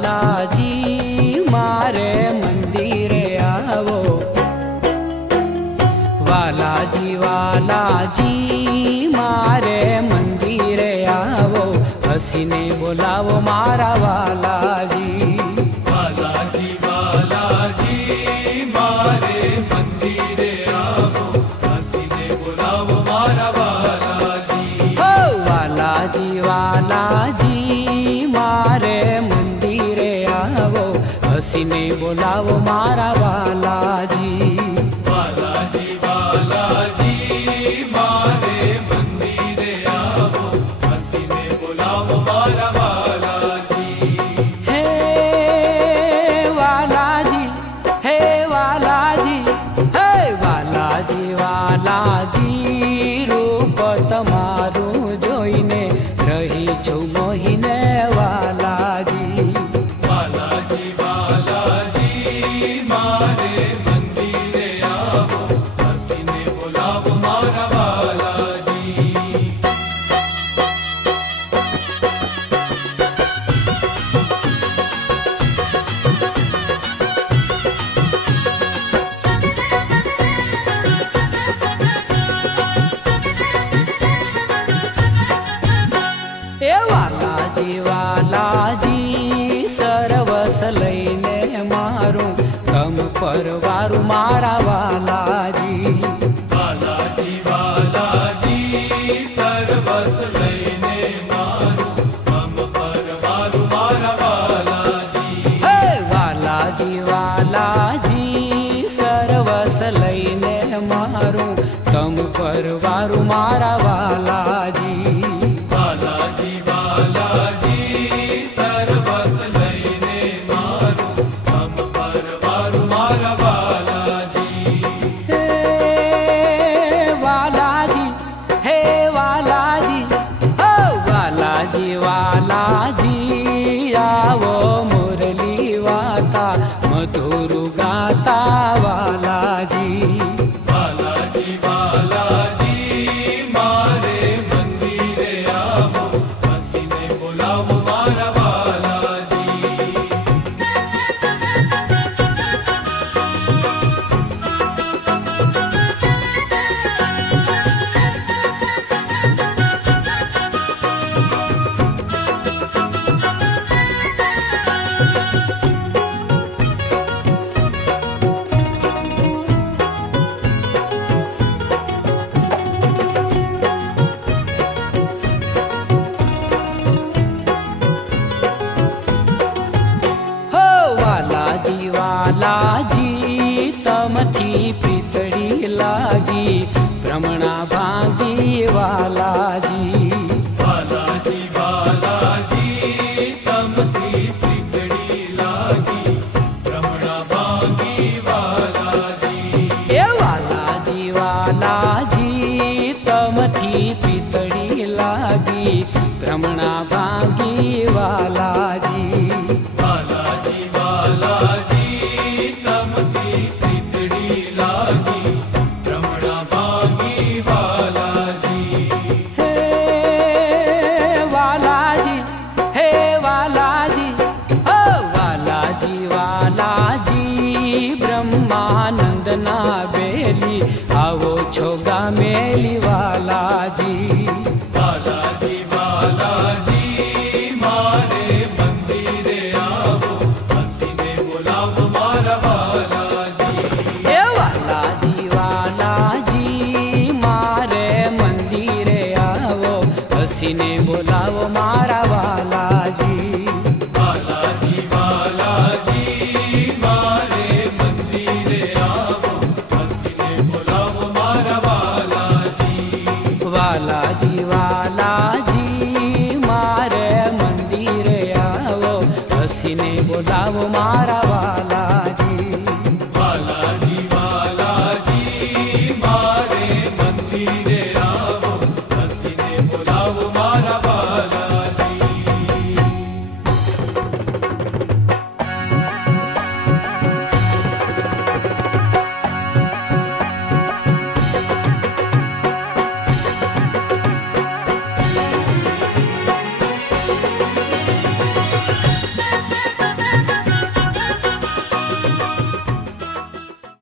વાલાજી મારે મંદિરે આવો, વાલાજી વાલાજી મારે મંદિરે આવો, હસીને બોલાવો મારા વાલાજી. વાલાજી વાલાજી મારે મંદિરે આવો, હસીને બોલાવો મારા વાલાજી. હો વાલાજી વાલાજી મારે મંદિરે આવો, હસીને બોલાવો મારા વાલાજી. વાલાજી વાલાજી મારે મંદિરે આવો, હસીને બોલાવો મારા વાલાજી. હે વાલાજી, હે વાલાજી, હે વાલાજી વાલાજી, રૂપ તમારું જોઈને રહી છું મોહીને વાલાજી. વાલાજી વાલાજી મારે મંદિરે આવો, હસીને બોલાવો મારા વાલાજી. એ વાલાજી વાલાજી સરવસ લઈને મારું ગમ પરવારું મારા વાલાજી. વાલાજી વાલાજી સર્વસ લઈને મારું મમ પરવારું મારા વાલાજી. હે વાલાજી વાલાજી સરવસ લઈને મારું ગમ પરવારું મારા વાલાજી. વાલાજી વાલાજી સર્વસ લઈને મારું મમ પરવારું મારા વાલાજી. હે વાલાજી, હે વાલાજી, હો વાલાજી વાલાજી, આવો મુરલી વાતા મધુર ગાતા વાલાજી. વાલાજી વાલાજી મારે મંદિરે આવો, હસીને બોલાવો મારા વાલાજી. હો વાલાજી વાલાજી, તમથી પીતળી લાગી ભ્રમણા ભાંગી વાલાજી. વાલાજી વાલાજી તમથી પીતળી લાગી ભ્રમણા ભાંગી વાલાજી. એ વાલાજી વાલાજી, તમથી પીતળી લાગી ભ્રમણા ભાંગી વાલાજી. વાલાજી વાલાજી તમથી પીતળી લાગી ભ્રમણા ભાંગી વાલાજી. હે વાલાજી, હે વાલાજી, હો વાલાજી વાલાજી, બ્રહ્માનંદના બેલી આવો છો ગામેલી વાલાજી. વાલાજી વાલાજી મારે મંદિરે આવો, હસીને બોલાવો મારા વાલાજી. એ વાલાજી વાલાજી મારે મંદિરે આવો, હસીને બોલાવો મારા વાલાજી. વાલાજી વાલાજી મારે મંદિરે આવો હસીને બોલાવો મારા